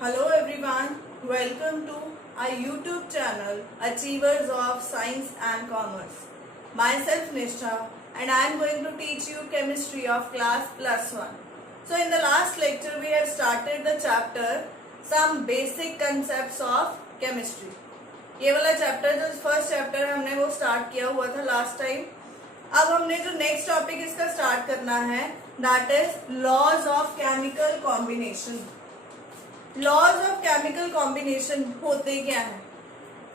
Hello everyone, welcome to our YouTube channel Achievers of Science and Commerce. Myself Nishtha and I am going to teach you chemistry of class +1. So in the last lecture we have started the chapter Some Basic Concepts of Chemistry. ये वाला chapter जो first chapter है हमने वो start किया हुआ था last time. अब हमने जो नेक्स्ट टॉपिक इसका स्टार्ट करना है that is laws of chemical combination. Laws of chemical combination होते क्या है?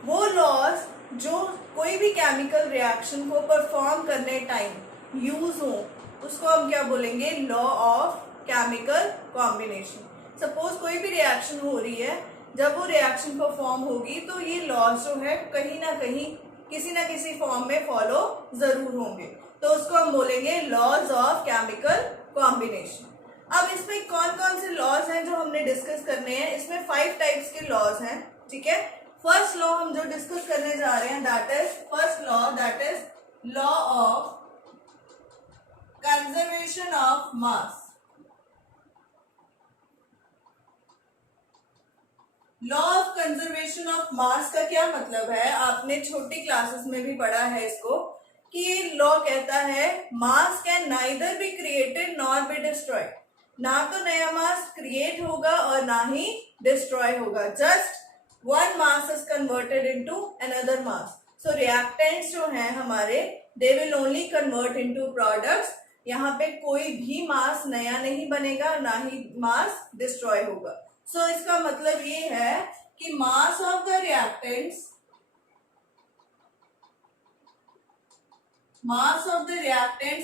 वो लॉज जो कोई भी केमिकल रिएक्शन को परफॉर्म करने टाइम यूज हो उसको हम क्या बोलेंगे? Law of chemical combination. Suppose कोई भी रिएक्शन हो रही है, जब वो रिएक्शन परफॉर्म होगी तो ये लॉज जो है कहीं ना कहीं किसी ना किसी फॉर्म में फॉलो जरूर होंगे, तो उसको हम बोलेंगे लॉज ऑफ केमिकल कॉम्बिनेशन. अब इसमें कौन कौन से लॉज हैं जो हमने डिस्कस करने हैं? इसमें 5 टाइप्स के लॉज हैं. ठीक है, फर्स्ट लॉ हम जो डिस्कस करने जा रहे हैं that is first law, that is law of conservation of mass. Law of conservation of मास का क्या मतलब है? आपने छोटी क्लासेस में भी पढ़ा है इसको कि ये लॉ कहता है मास can neither be created nor be destroyed. ना तो नया मास क्रिएट होगा और ना ही डिस्ट्रॉय होगा. Just one mass is converted into another mass. So reactants जो हैं हमारे they will only convert into products. यहाँ पे कोई भी मास नया नहीं बनेगा, ना ही मास डिस्ट्रॉय होगा. सो इसका मतलब ये है कि mass of the reactants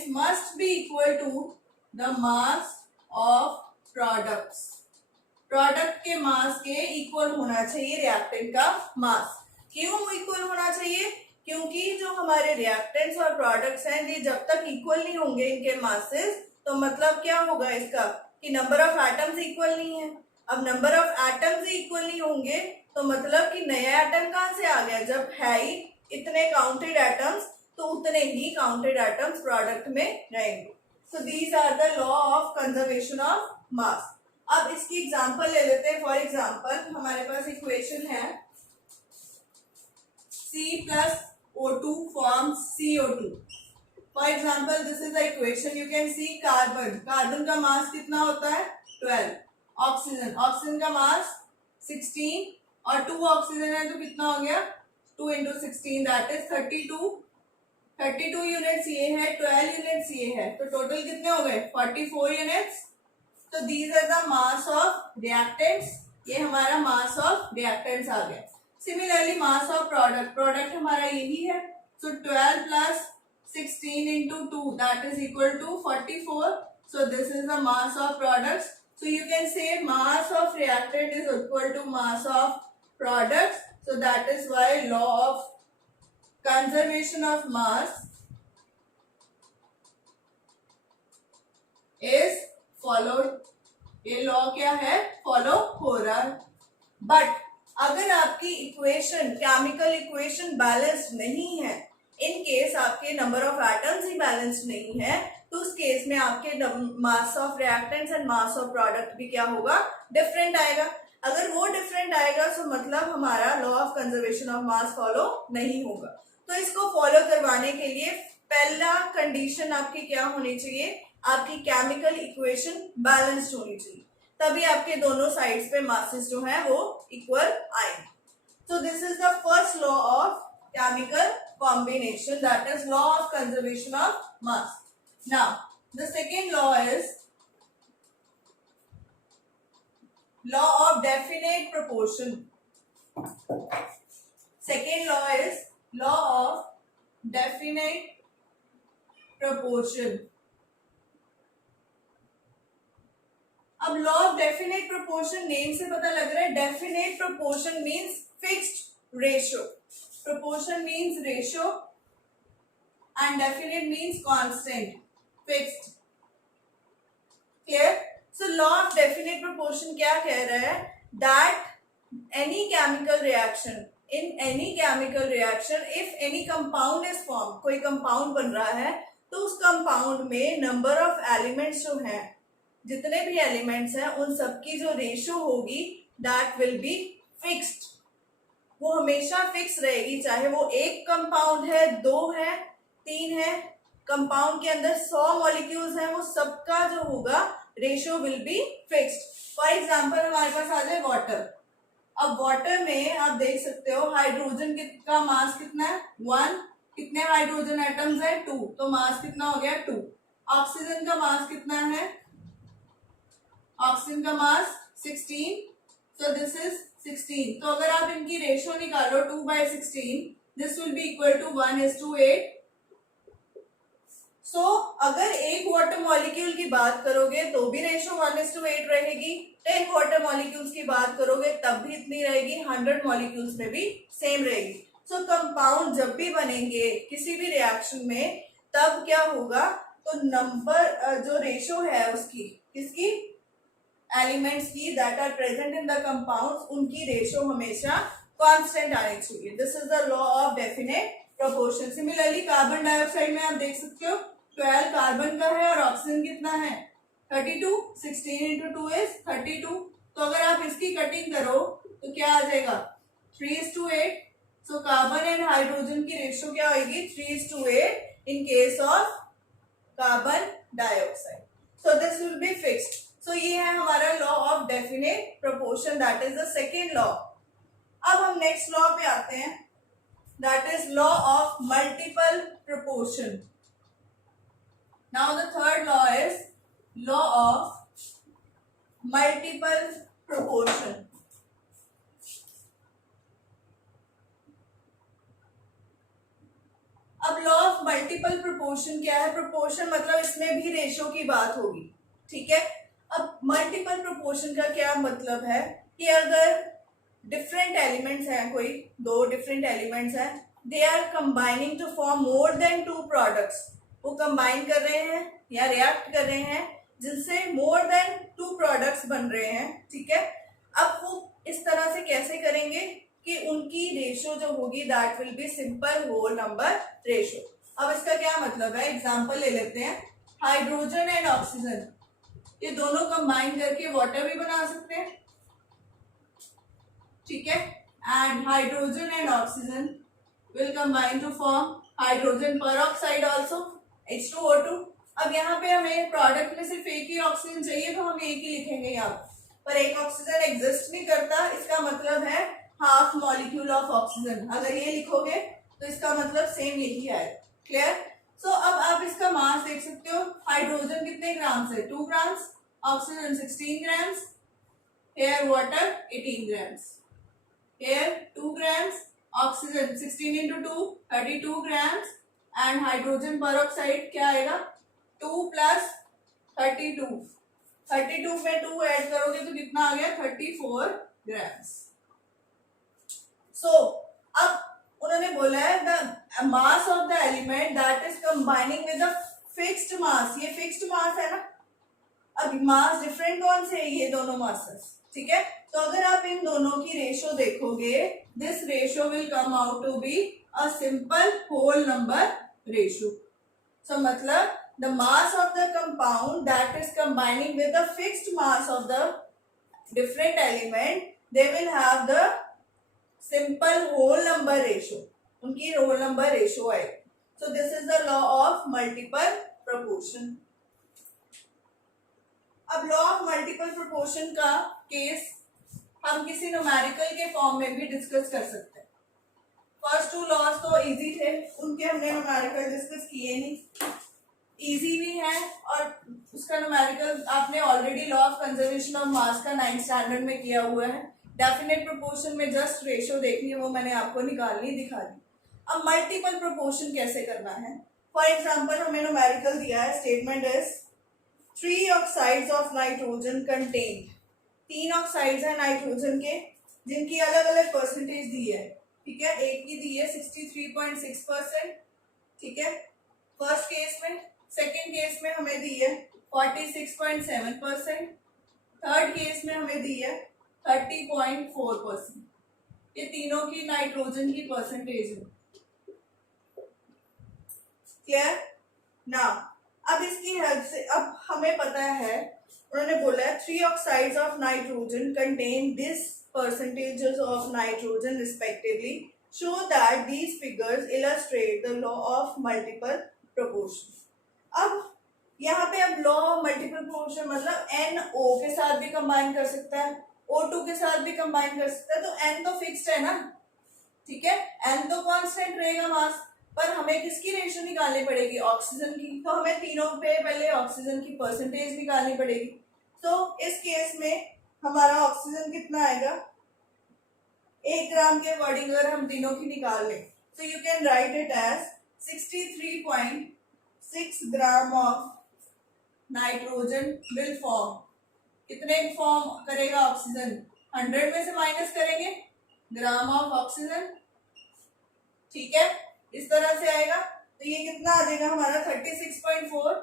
must be equal to the mass of products. Product के मास के इक्वल होना चाहिए रिएक्टेंट का मास. क्यों इक्वल होना चाहिए? क्योंकि जो हमारे रिएक्टेंट्स और प्रोडक्ट्स हैं ये जब तक इक्वल नहीं होंगे इनके मासेस, तो मतलब क्या होगा इसका कि नंबर ऑफ एटम्स इक्वल नहीं है. अब number of atoms he equal नहीं होंगे तो मतलब कि नया एटम कहां से आ गया? जब है ही इतने काउंटेड एटम्स तो उतने ही काउंटेड एटम्स प्रोडक्ट में रहेंगे. So these are the law of conservation of mass. अब इसकी एग्जांपल ले लेते हैं. फॉर एग्जांपल हमारे पास इक्वेशन है C+O2 forms CO2. For example this is the equation. You can see carbon का मास कितना होता है? 12. ऑक्सीजन का मास 16 और 2 ऑक्सीजन है तो कितना हो गया? 2 into 16 दैट इज 32 यूनिट्स ये है, 12 यूनिट्स ये है, तो टोटल कितने हो गए? 44 यूनिट्स. तो these are the mass of reactants. ये हमारा मास ऑफ रिएक्टेंट्स आ गया. सिमिलरली मास ऑफ प्रोडक्ट हमारा यही है. So 12 plus 16 into 2 that is equal to 44. So this is the mass of products. So you can say mass of reactant is equal to mass of products. So that is why law of conservation of mass is followed. ये law क्या है? Follow हो रहा है. But अगर आपकी equation chemical equation balanced नहीं है, इन केस आपके number of atoms he balanced नहीं है, तो उस केस में आपके मास of reactants and mass of product भी क्या होगा? डिफरेंट आएगा. अगर वो डिफरेंट आएगा तो मतलब हमारा law of conservation of mass follow नहीं होगा. तो इसको फॉलो करवाने के लिए पहला कंडीशन आपकी क्या होनी चाहिए? आपकी केमिकल इक्वेशन बैलेंस्ड होनी चाहिए, तभी आपके दोनों साइड्स पे मासेस जो है वो इक्वल आएंगे. सो this is the first law of chemical combination, that is law of conservation of mass. Now, the second law is law of definite proportion. Second law is law of definite proportion. अब law of definite proportion name से पता लग रहा है. Definite proportion means fixed ratio. Proportion means ratio and definite means constant, fixed. Clear? So law of definite proportion क्या कह रहा है? That any chemical reaction, in any chemical reaction, if any compound is formed, कोई compound बन रहा है तो उस compound में number of elements जो हैं, जितने भी एलिमेंट्स हैं उन सबकी जो रेशियो होगी दैट विल बी फिक्स्ड, वो हमेशा फिक्स रहेगी, चाहे वो एक कंपाउंड है, दो है, तीन है, कंपाउंड के अंदर 100 मॉलिक्यूल्स हैं, वो सबका जो होगा ratio will be fixed. For example हमारे पास आ जाए वाटर। अब वाटर में आप देख सकते हो हाइड्रोजन का मास कितना है 1, कितने हाइड्रोजन एटम्स है 2, तो मास कितना हो गया 2। ऑक्सीजन का मास कितना है, ऑक्सीजन का मास 16, सो दिस इज 16। तो अगर आप इनकी रेशियो निकालो 2/16, this will be equal to 1:8। So अगर एक वाटर मॉलिक्यूल की बात करोगे तो भी रेशियो 1:8 रहेगी, 10 वाटर मॉलिक्यूल्स की बात करोगे तब भी इतनी रहेगी, 100 मॉलिक्यूल्स में भी सेम रहेगी। सो कंपाउंड जब भी बनेंगे किसी भी रिएक्शन में तब क्या होगा, तो नंबर जो रेशियो है उसकी, किसकी, एलिमेंट्स की that are present in the compounds, उनकी रेशियो हमेशा कांस्टेंट आनी चाहिए। This is the law of definite proportion. Similarly carbon dioxide में आप देख सकते हो 12 कार्बन का है और ऑक्सीजन कितना है 32, 16 into 2 is 32। तो अगर आप इसकी कटिंग करो तो क्या आ जाएगा 3:8। सो कार्बन एंड हाइड्रोजन की रेशियो क्या होगी 3:8 in case of carbon dioxide. So this will be fixed. So ये है हमारा law of definite proportion, that is the second law. अब हम नेक्स्ट लॉ पे आते हैं, that is law of multiple proportion. Now the third law is law of multiple proportion. अब law of multiple proportion क्या है, प्रोपोर्शन मतलब इसमें भी रेशियो की बात होगी, ठीक है। अब मल्टीपल प्रोपोर्शन का क्या मतलब है कि अगर डिफरेंट एलिमेंट्स हैं, कोई दो डिफरेंट एलिमेंट्स हैं, they are combining to form more than 2 products, वो कंबाइन कर रहे हैं या रिएक्ट कर रहे हैं जिनसे मोर देन 2 प्रोडक्ट्स बन रहे हैं, ठीक है। अब वो इस तरह से कैसे करेंगे कि उनकी रेशियो जो होगी that will be simple whole number ratio. अब इसका क्या मतलब है, एग्जांपल ले लेते हैं, हाइड्रोजन एंड ऑक्सीजन, ये दोनों कंबाइन करके वाटर भी बना सकते हैं, ठीक है। And hydrogen and oxygen will combine to form hydrogen peroxide also H2O2। अब यहाँ पे हमें प्रोडक्ट में सिर्फ एक ही ऑक्सीजन चाहिए तो हम एक ही लिखेंगे यहाँ पर, एक ऑक्सीजन एग्जिस्ट नहीं करता, इसका मतलब है हाफ मॉलिक्यूल ऑफ ऑक्सीजन। अगर ये लिखोगे तो इसका मतलब सेम यही है, क्लियर। सो अब आप इसका मास देख सकते हो, हाइड्रोजन कितने ग्राम्स है 2 grams, oxygen 16 grams, here water 18 grams, here 2 grams, oxygen 16 into 2 32 grams, and hydrogen peroxide क्या आएगा 2 + 32, 32 में 2 ऐड करोगे तो कितना आ गया 34 ग्राम्स। सो अब उन्होंने बोला है the mass of the element that is combining with the fixed mass, ये फिक्स्ड मास है ना। अब मास डिफरेंट कौन से है, ये दोनों मासेस, ठीक है। तो अगर आप इन दोनों की रेशियो देखोगे, this ratio will come out to be a simple whole number ratio. So मतलब the mass of the compound that is combining with the fixed mass of the different element, they will have the simple whole number ratio, उनकी whole number ratio है। So this is the law of multiple proportion। अब law of multiple proportion का case हम किसी numerical के form में भी discuss कर सकते हैं। फर्स्ट 2 लॉज तो इजी थे, उनके हमने न्यूमेरिकल डिस्कस किए नहीं, इजी भी है और उसका न्यूमेरिकल आपने already law of conservation of मास का 9th स्टैंडर्ड में किया हुआ है। डेफिनेट प्रोपोर्शन में जस्ट रेशियो देखनी है, वो मैंने आपको निकालनी दिखा दी। अब मल्टीपल प्रोपोर्शन कैसे करना है, फॉर एग्जाम्पल हमें न्यूमेरिकल दिया है, statement is 3 oxides of nitrogen contained, 3 oxides है नाइट्रोजन के जिनकी अलग अलग परसेंटेज दी है, ठीक है। एक की दी है 63.6%, ठीक है फर्स्ट केस में, सेकेंड केस में हमें दी है 46.7%, थर्ड केस में हमें दी है 30.4%। ये तीनों की नाइट्रोजन की परसेंटेज है, क्लियर। नाउ अब इसकी हेल्प से अब हमें पता है उन्होंने बोला है 3 oxides of nitrogen contain this percentages of nitrogen respectively, show that these figures illustrate the law of multiple proportion. अब यहाँ पे अब लॉ ऑफ मल्टीपल प्रोपोर्शन मतलब NO के साथ भी कंबाइन कर सकता है, O2 के साथ भी कंबाइन कर सकता है, तो N तो फिक्स्ड है ना, ठीक है, N तो कांस्टेंट रहेगा मास, पर हमें किसकी रेशियो निकालनी पड़ेगी, ऑक्सीजन की, तो हमें तीनों पे पहले ऑक्सीजन की परसेंटेज निकालनी पड़ेगी। तो इस केस में हमारा ऑक्सीजन कितना आएगा, 1 ग्राम के अकॉर्डिंग अगर हम तीनों की निकाल लें, तो you can write it as 63.6 gram of nitrogen will form, कितने फॉर्म करेगा ऑक्सीजन, 100 में से माइनस करेंगे ग्राम ऑफ ऑक्सीजन, ठीक है, इस तरह से आएगा। तो ये कितना आ जाएगा हमारा 36.4,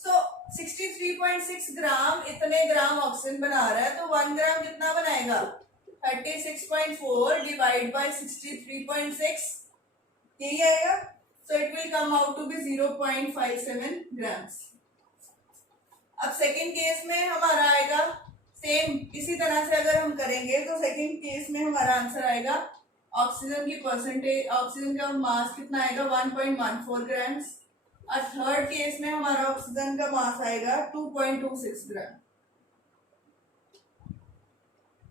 सो 63.6 ग्राम इतने ग्राम ऑक्सीजन बना रहा है, तो 1 ग्राम कितना बनाएगा, 36.4 डिवाइड बाय 63.6, यही आएगा। So it will come out to be 0.57 grams. अब सेकेंड केस में हमारा आएगा सेम इसी तरह से अगर हम करेंगे, तो सेकेंड केस में हमारा आंसर आएगा ऑक्सीजन की परसेंटेज, ऑक्सीजन का मास कितना आएगा 1.14 ग्राम्स, और थर्ड केस में हमारा ऑक्सीजन का मास आएगा 2.26 ग्राम,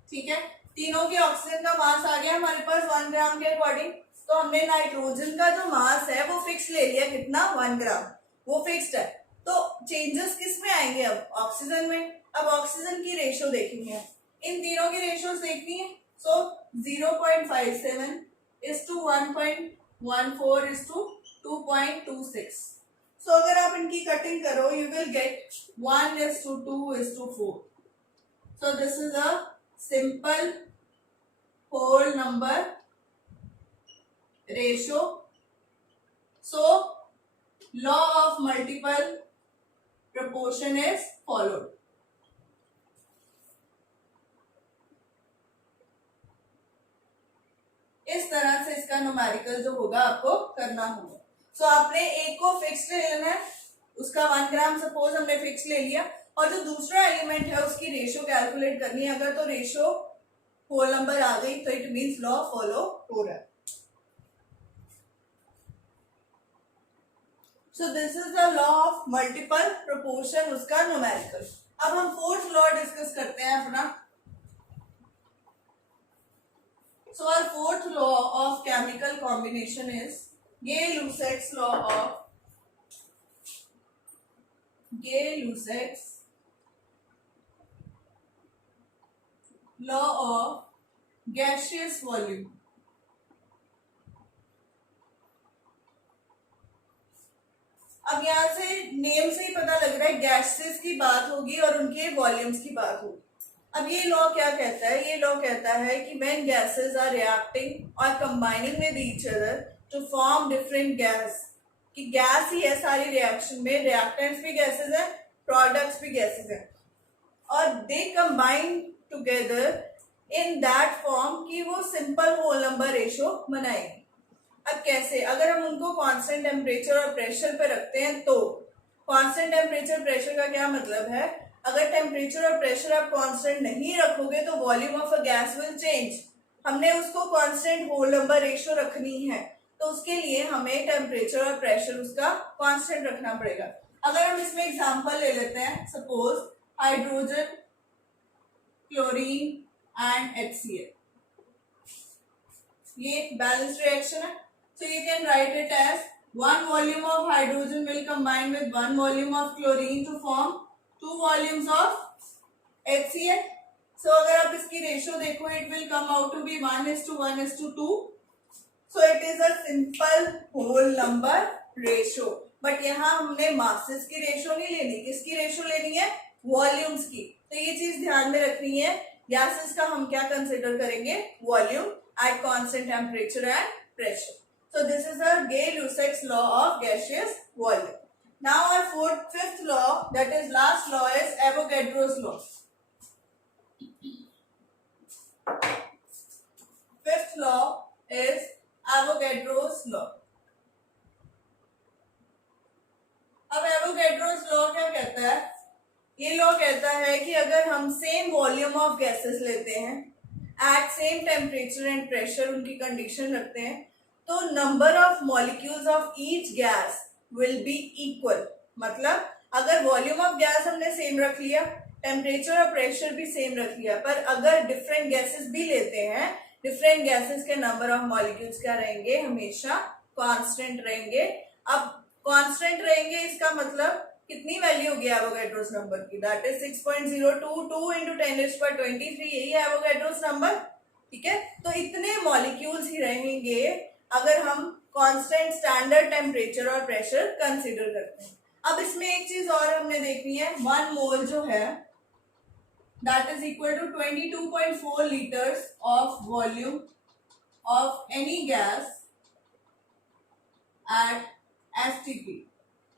ठीक है। तीनों के ऑक्सीजन का मास आ गया हमारे पास 1 ग्राम के अकॉर्डिंग, तो हमने नाइट्रोजन का जो मास है वो फिक्स ले लिया, कितना 1 ग्राम, वो फिक्स्ड है। तो चेंजेस किस में आएंगे, अब ऑक्सीजन में। अब ऑक्सीजन की रेशियो देखेंगे, इन तीनों की रेशियोज देखनी है, सो 0.57 is to 1.14 is to 2.26। सो अगर आप इनकी कटिंग करो, you will get 1 is to 2 is to 4। So this is a simple whole number ratio. So law of multiple proportion is followed। इस तरह से इसका न्यूमेरिकल जो होगा आपको करना होगा। सो आपने एक को फिक्स ले लेना है, उसका 1 ग्राम सपोज हमने फिक्स ले लिया, और जो दूसरा एलिमेंट है उसकी रेशियो कैलकुलेट करनी है। अगर तो रेशियो होल नंबर आ गई तो इट मींस लॉ फॉलो हो रहा है। सो this is the law of multiple proportion, उसका न्यूमेरिकल। अब हम फोर्थ लॉ डिस्कस करते हैं अपना। So our fourth law of chemical combination is Gay-Lussac's law of gaseous volume। अब यहाँ से नेम से ही पता लग रहा है गैसेस की बात होगी और उनके वॉल्यूम्स की बात होगी। अब ये लॉ क्या कहता है, ये लॉ कहता है कि व्हेन गैसेस आर रिएक्टिंग और combining with each other to form different gas, कि गैस ही है सारी रिएक्शन में, रिएक्टेंट्स भी गैसेस हैं, प्रोडक्ट्स भी गैसेस हैं, और they combine together in that form कि वो सिंपल होल नंबर रेशियो बनाएंगे। अब कैसे, अगर हम उनको कांस्टेंट टेम्परेचर और प्रेशर पे रखते हैं, तो कांस्टेंट टेम्परेचर प्रेशर का क्या मतलब है, अगर टेम्परेचर और प्रेशर आप कांस्टेंट नहीं रखोगे तो volume of a gas will change. हमने उसको कांस्टेंट होल नंबर रेशियो रखनी है, तो उसके लिए हमें टेम्परेचर और प्रेशर उसका कांस्टेंट रखना पड़ेगा। अगर हम इसमें एग्जांपल ले लेते हैं, suppose hydrogen, chlorine and HCl, ये बैलेंस रिएक्शन है। So you can write it as 1 volume of hydrogen will combine with 1 volume of chlorine to form 2 volumes of HCl। So अगर आप इसकी रेशियो देखो, it will come out to be 1:1:2। So it is a simple whole number ratio। But यहाँ हमने masses की ratio नहीं लेनी, किसकी रेशियो लेनी है, वॉल्यूम्स की। तो ये चीज ध्यान में रखनी है, गैसेस का हम क्या कंसिडर करेंगे, volume at constant temperature and pressure। So this is a Gay-Lussac's law of gaseous volume। Now our fifth law, that is last law, is Avogadro's law। Fifth law is Avogadro's law। अब Avogadro's law क्या कहता same volume of gases लेते हैं, at same temperature and pressure उनकी condition रखते हैं, तो number of molecules of each gas will be equal. मतलब अगर वॉल्यूम ऑफ गैस हमने सेम रख लिया, टेम्परेचर और प्रेशर भी सेम रख लिया, पर अगर डिफरेंट गैसेस भी लेते हैं, डिफरेंट गैसेस के नंबर ऑफ मॉलिक्यूल्स क्या रहेंगे, हमेशा कांस्टेंट रहेंगे। अब कांस्टेंट रहेंगे इसका मतलब कितनी वैल्यू होगी एवोगैड्रोस नंबर की, दैट इज 6.022 इंटू 10⁻23, यही है एवोगैड्रोस नंबर। ठीक है, तो इतने मॉलिक्यूल्स ही रहेंगे अगर हम कांस्टेंट स्टैंडर्ड टेम्परेचर और प्रेशर कंसीडर करते हैं। अब इसमें एक चीज और हमने देखनी है, 1 मोल जो है that is equal to 22.4 litres of volume of any gas at STP।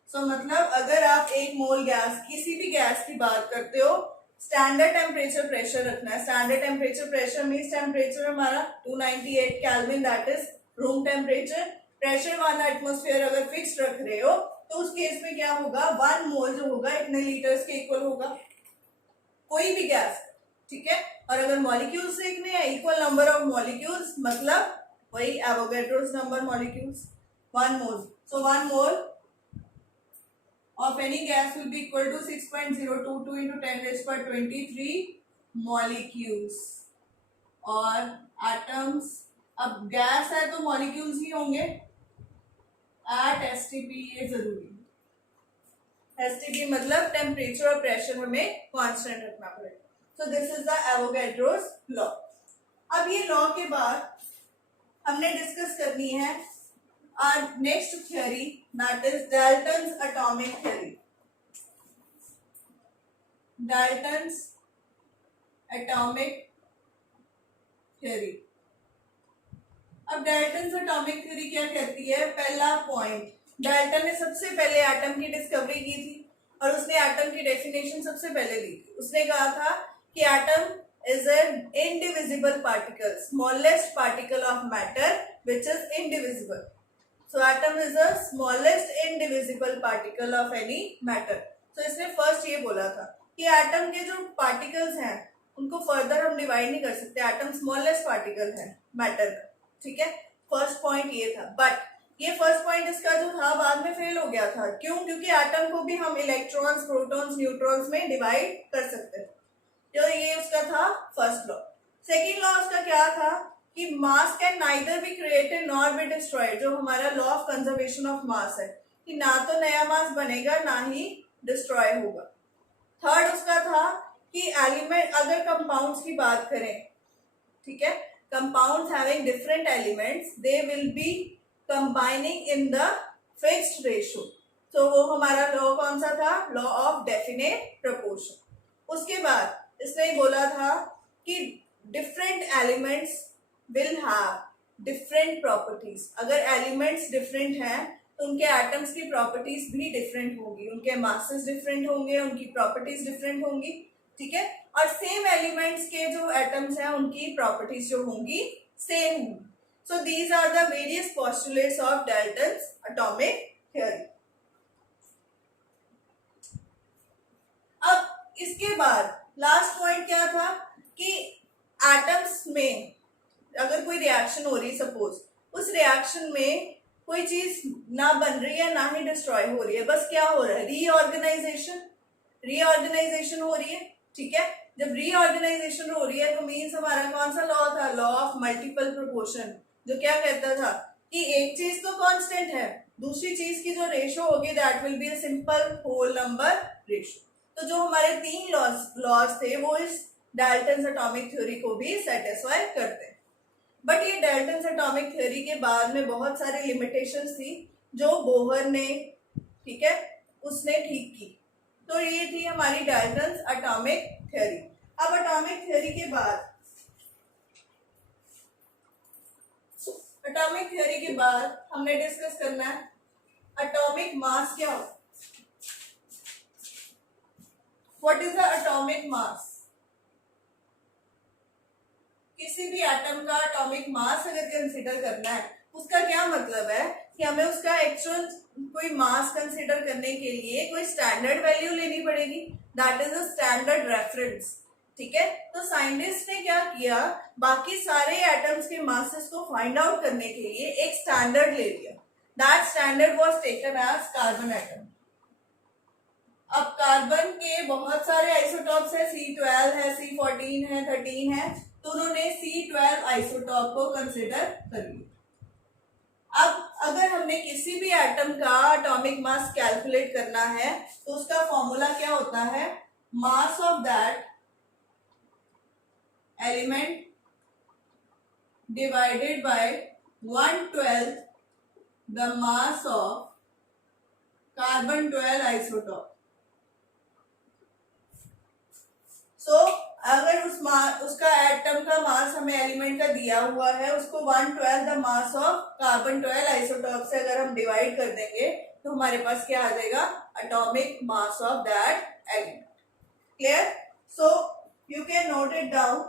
So मतलब अगर आप 1 मोल गैस, किसी भी गैस की बात करते हो, स्टैंडर्ड टेम्परेचर प्रेशर रखना है। Standard temperature pressure means temperature हमारा 298 kelvin, that is room temperature. Pressure 1 atmosphere अगर फिक्स्ड रख रहे हो तो उस केस में क्या होगा, 1 मोल जो होगा इतने लीटर्स के इक्वल होगा, कोई भी गैस। ठीक है, और अगर मॉलिक्यूल्स देखने हैं, इक्वल नंबर ऑफ मॉलिक्यूल्स, मतलब वही Avogadro's number molecules, 1 mole. So 1 mole of any gas will be equal to 6.022 into 10⁻23 molecules और atoms। अब गैस है तो मॉलिक्यूल्स ही होंगे एट STP, ये जरूरी है। STP मतलब टेम्परेचर और प्रेशर हमें कांस्टेंट रखना पड़ेगा। सो this is the Avogadro's law. अब ये लॉ के बाद हमने डिस्कस करनी है our next theory, that is Dalton's atomic theory। Dalton's atomic theory। अब डाल्टन्स एटॉमिक थ्योरी क्या कहती है, पहला पॉइंट, डाल्टन ने सबसे पहले एटम की डिस्कवरी की थी और उसने एटम की डेफिनेशन सबसे पहले दी थी। उसने कहा था कि atom is an indivisible particle, smallest particle of matter which is indivisible. So atom is the smallest indivisible particle of any matter। So इसने फर्स्ट ये बोला था कि एटम के जो पार्टिकल्स हैं उनको फर्दर हम डिवाइड नहीं कर सकते, एटम स्मॉलेस्ट पार्टिकल है मैटर का। ठीक है, फर्स्ट पॉइंट ये था। बट ये फर्स्ट पॉइंट इसका जो था बाद में फेल हो गया था। क्यों? क्योंकि एटम को भी हम इलेक्ट्रॉन्स, प्रोटॉन्स, न्यूट्रॉन्स में डिवाइड कर सकते थे। तो ये उसका था फर्स्ट लॉ। सेकेंड लॉ उसका क्या था कि मास can neither be created nor be destroyed, जो हमारा लॉ ऑफ कंजर्वेशन ऑफ मास है कि ना तो नया मास बनेगा ना ही डिस्ट्रॉय होगा। थर्ड उसका था कि एलिमेंट, अगर कंपाउंड्स की बात करें, ठीक है, compounds having different elements they will be combining in the fixed ratio. तो वो हमारा लॉ कौन सा था, लॉ ऑफ डेफिनेट प्रोपोर्शन। उसके बाद इसने बोला था कि different elements will have different properties। अगर एलिमेंट्स डिफरेंट हैं तो उनके एटम्स की प्रॉपर्टीज भी डिफरेंट होंगी, उनके मासेस डिफरेंट होंगे, उनकी प्रॉपर्टीज डिफरेंट होंगी। ठीक है, और सेम एलिमेंट्स के जो एटम्स हैं उनकी प्रॉपर्टीज जो होंगी सेम होंगी। So these are the various postulates of Dalton's atomic theory. अब इसके बाद लास्ट पॉइंट क्या था कि एटम्स में अगर कोई रिएक्शन हो रही है, सपोज उस रिएक्शन में कोई चीज ना बन रही है ना ही डिस्ट्रॉय हो रही है, बस क्या हो रहा है, रीऑर्गेनाइजेशन हो रही है। ठीक है, जब रीऑर्गेनाइजेशन हो रही है तो मीन्स हमारा कौन सा लॉ था, लॉ ऑफ मल्टीपल प्रोपोर्शन, जो क्या कहता था कि एक चीज तो कांस्टेंट है, दूसरी चीज की जो रेशो होगी that will be a simple whole number ratio. तो जो हमारे तीन लॉज थे वो इस डाल्टन्स एटॉमिक थ्योरी को भी सेटिस्फाई करते हैं। बट ये डाल्टन्स एटॉमिक थ्योरी के बाद में बहुत सारी लिमिटेशंस थी जो बोहर ने, ठीक है, उसने ठीक की। तो ये थी हमारी डाल्टन्स एटॉमिक थ्योरी। अब एटॉमिक थ्योरी के बाद हमने डिस्कस करना है एटॉमिक मास क्या हो। व्हाट इज द एटॉमिक मास? किसी भी एटम का एटॉमिक मास अगर कंसीडर करना है उसका क्या मतलब है कि हमें उसका एक्चुअल कोई मास कंसीडर करने के लिए कोई स्टैंडर्ड वैल्यू लेनी पड़ेगी, that is a standard reference. ठीक है। तो साइंटिस्ट ने क्या किया, बाकी सारे एटम्स के मासेस को फाइंड आउट करने के लिए एक स्टैंडर्ड ले लिया। That standard was taken as carbon atom. अब कार्बन के बहुत सारे आइसोटॉप्स है, C12 है, C14 है, 13 है, तो उन्होंने C12 आइसोटॉप को कंसिडर कर लिया। अब अगर हमने किसी भी एटम का एटॉमिक मास कैलकुलेट करना है तो उसका फॉर्मूला क्या होता है, mass of that element divided by 1/12 the mass of carbon 12 isotope. So अगर उसका एटम का मास हमें एलिमेंट का दिया हुआ है, उसको 1/12 the mass of carbon 12 isotope से अगर हम डिवाइड कर देंगे तो हमारे पास क्या आ जाएगा, atomic mass of that element. Clear? So you can note it down.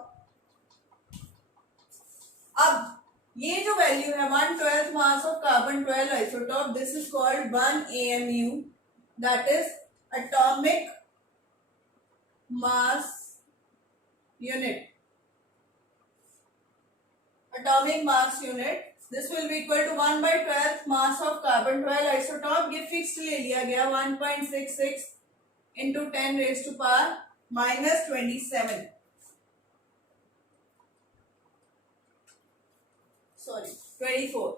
अब ये जो वैल्यू है 1/12 मास of carbon 12 isotope, this is called 1 AMU, that is atomic mass unit. Atomic mass unit. This will be equal to 1/12 mass of carbon 12 isotope. ये fixed ले लिया गया 1.66 into 10 raised to power minus 27. Sorry, 24.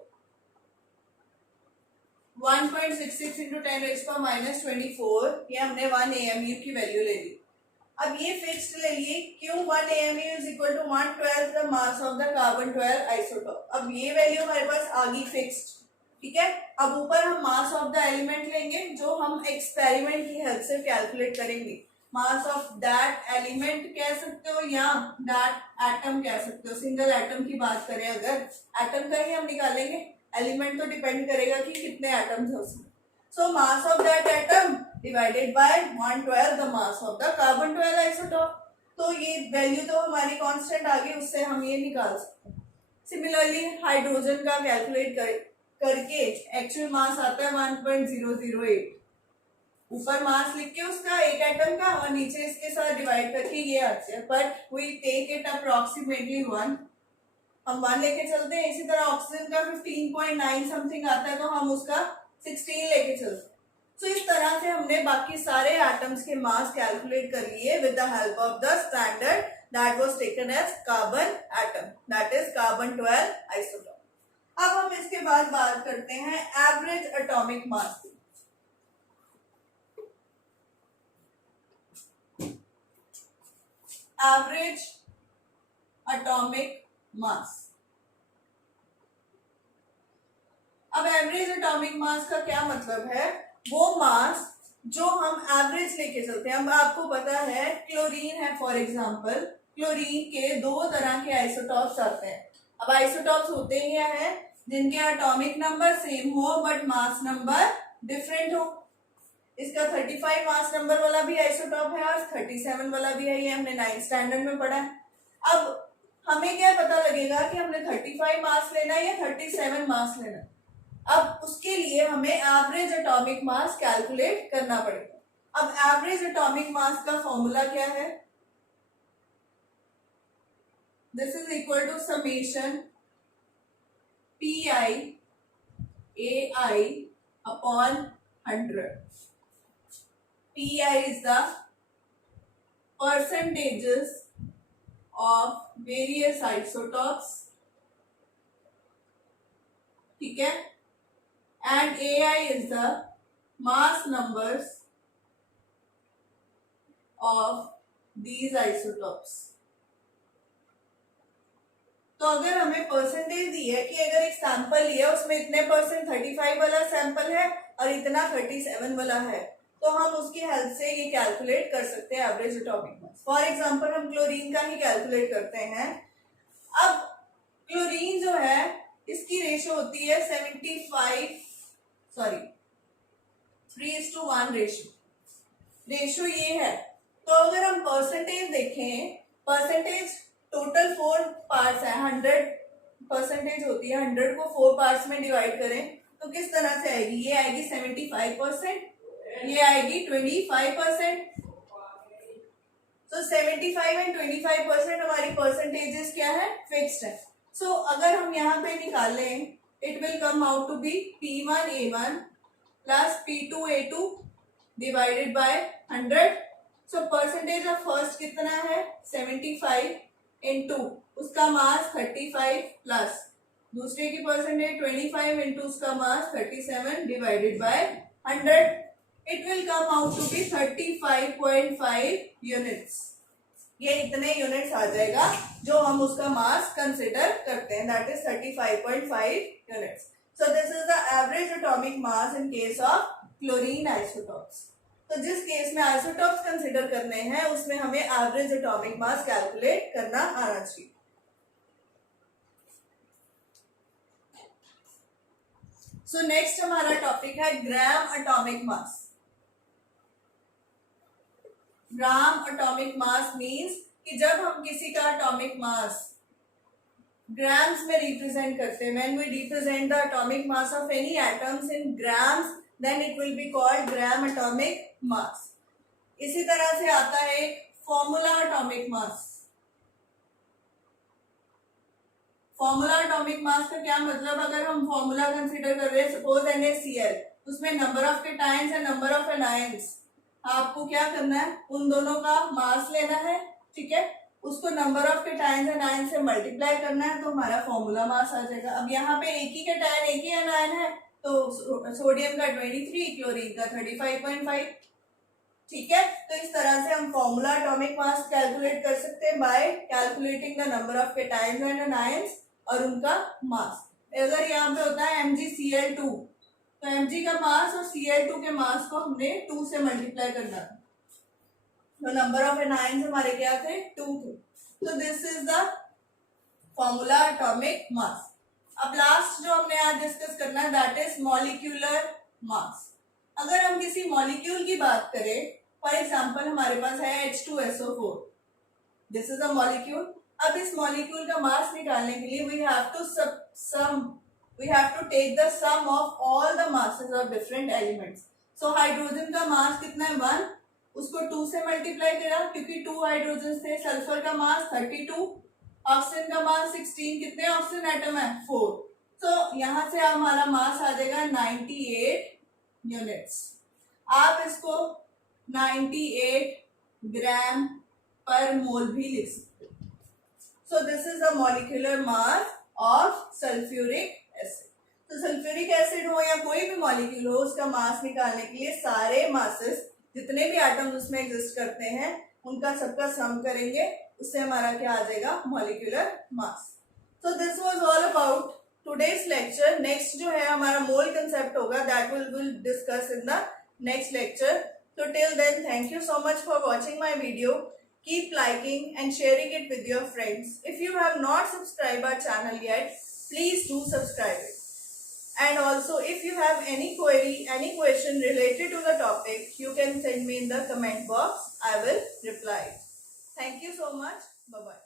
1.66 into 10 raised to power minus 24. ये हमने 1 AMU की value ले ली। अब ये फिक्स्ड ले लिए, क्यों 1 AMU is equal to 1/12 the mass of the carbon 12 isotope. अब ये वैल्यू हमारे पास आ गई फिक्स्ड, ठीक है। अब ऊपर हम मास ऑफ द एलिमेंट लेंगे जो हम एक्सपेरिमेंट की हेल्प से कैलकुलेट करेंगे। मास ऑफ दैट एलिमेंट कह सकते हो या दैट एटम कह सकते हो। सिंगल एटम की बात करें अगर, एटम का ही हम निकालेंगे, एलिमेंट तो डिपेंड करेगा कि कितने एटम्स है उसमें। So mass of that atom divided by 1/12 the mass of the carbon 12 isotope। तो ये वैल्यू तो हमारी कांस्टेंट आ गई, उससे हम ये निकाल सकते हैं। सिमिलरली हाइड्रोजन का कैलकुलेट करके एक्चुअल मास आता है 1.008। ऊपर मास लिख के उसका एक एटम का और नीचे इसके साथ डिवाइड करके ये आते हैं, but we take it approximately 1। हम 1 लेके चलते हैं। इसी तरह ऑक्सीजन का 15.9 समथिंग आता है, तो हम उसका 16 लेके चलते। सो इस तरह से हमने बाकी सारे एटम्स के मास कैलकुलेट कर लिए with the help of the standard that was taken as carbon atom, that is carbon 12 isotope. अब हम इसके बाद बात करते हैं एवरेज एटॉमिक मास की। Average atomic mass. अब एवरेज एटॉमिक मास का क्या मतलब है, वो मास जो हम एवरेज लेके चलते हैं। अब आपको पता है क्लोरीन है फॉर एग्जांपल, क्लोरीन के 2 तरह के आइसोटॉप्स आते हैं। अब आइसोटॉप्स होते ही हैं जिनके एटॉमिक नंबर सेम हो बट मास नंबर डिफरेंट हो। इसका 35 मास नंबर वाला भी आइसोटॉप है और 37 वाला भी है, ये हमने 9th स्टैंडर्ड में पढ़ा है। अब हमें क्या पता लगेगा कि हमने 35 मास लेना है या 37 मास लेना है। अब उसके लिए हमें एवरेज एटॉमिक मास कैलकुलेट करना पड़ेगा। अब एवरेज एटॉमिक मास का फॉर्मूला क्या है, this is equal to summation PI AI upon 100। PI is the percentages of various isotopes, ठीक है, and AI is the mass numbers of these isotopes। तो अगर हमें परसेंटेज दी है कि अगर एक सैंपल लिया उसमें इतने परसेंट 35 वाला सैंपल है और इतना 37 वाला है, तो हम उसकी हेल्प से ये कैलकुलेट कर सकते हैं average atomic mass. For example हम क्लोरीन का ही कैलकुलेट करते हैं। अब क्लोरीन जो है इसकी रेशो होती है 3:1 रेशो ये है। तो अगर हम परसेंटेज देखें, परसेंटेज टोटल 4 पार्ट्स है, 100% होती है, 100 को 4 पार्ट्स में डिवाइड करें तो किस तरह से आएगी, ये आएगी 75%, ये आएगी 25%। तो 75 एंड 25% हमारी परसेंटेजेस क्या है, फिक्स्ड है. सो अगर हम यहाँ पे निकालें, it will come out to be P1A1 plus P2A2 divided by 100. So percentage of first कितना है, 75 इंटू उसका मास 35 प्लस दूसरे की परसेंटेज 25 इंटू उसका mass 37 divided by 100. It will come out to be 35.5 units. ये इतने यूनिट्स आ जाएगा जो हम उसका मास कंसिडर करते हैं, that is 35.5 units. So this is the average atomic mass in case of chlorine isotopes. तो जिस केस में आइसोटॉप्स कंसिडर करने हैं उसमें हमें एवरेज एटॉमिक मास कैलकुलेट करना आना चाहिए. सो नेक्स्ट हमारा टॉपिक है gram atomic mass. Gram atomic mass means कि जब हम किसी का एटॉमिक मास ग्राम्स में रिप्रेजेंट करते हैं, when we represent the atomic mass of any atoms in grams, then it will be called gram atomic mass. इसी तरह से आता है formula atomic mass. Formula atomic mass का क्या मतलब, अगर हम फॉर्मूला कंसीडर कर रहे हैं, सपोज NaCl, उसमें number of cations and number of anions, आपको क्या करना है, उन दोनों का मास लेना है, ठीक है, उसको number of cations and ion से मल्टीप्लाई करना है, तो हमारा फॉर्मूला मास आ जाएगा. अब यहाँ पे एक ही केटायन एक ही एनायन है, तो सोडियम का 23, क्लोरीन का 35.5. ठीक है, तो इस तरह से हम फॉर्मूला एटॉमिक मास कैलकुलेट कर सकते हैं bye calculating the number of cations and anions और उनका मास. अगर यहाँ पे होता है MgCl2, तो Mg का मास और Cl2 के मास को हमने 2 से मल्टीप्लाई करना था, तो नंबर ऑफ एनायंस हमारे क्या थे, 2 थे. तो this is the formula atomic मास. अब लास्ट जो हमने आज डिस्कस करना है, दैट इज मॉलिक्यूलर मास. अगर हम किसी मॉलिक्यूल की बात करें, फॉर एग्जाम्पल हमारे पास है H2SO4, this is a molecule. अब इस मॉलिक्यूल का मास निकालने के लिए we have to take the sum of all the masses of different elements. So hydrogen का मास कितना है, 1, उसको 2 से मल्टीप्लाई करा क्योंकि 2 हाइड्रोजन थे. सल्फर का मास 32, ऑक्सीजन का मास 16, कितने ऑक्सीजन एटम है, 4. तो यहाँ से हमारा मास आ जाएगा 98 यूनिट्स. आप इसको 98 ग्राम पर मोल भी लिख सकते. So this is the molecular mass of sulfuric acid. तो सल्फ्यूरिक एसिड हो या कोई भी मॉलिक्यूल हो, उसका मास निकालने के लिए सारे मासेस जितने भी एटम्स उसमें एग्जिस्ट करते हैं उनका सबका सम करेंगे, उससे हमारा क्या आ जाएगा, molecular mass. So this was all about today's lecture. Next जो है हमारा मोल कंसेप्ट होगा, that will discuss in the next lecture. So till then, thank you so much for watching my video. Keep liking and sharing it with your friends. If you have not subscribed our channel yet, please do subscribe it. And also, if you have any query, any question related to the topic, you can send me in the comment box. I will reply. Thank you so much. Bye-bye.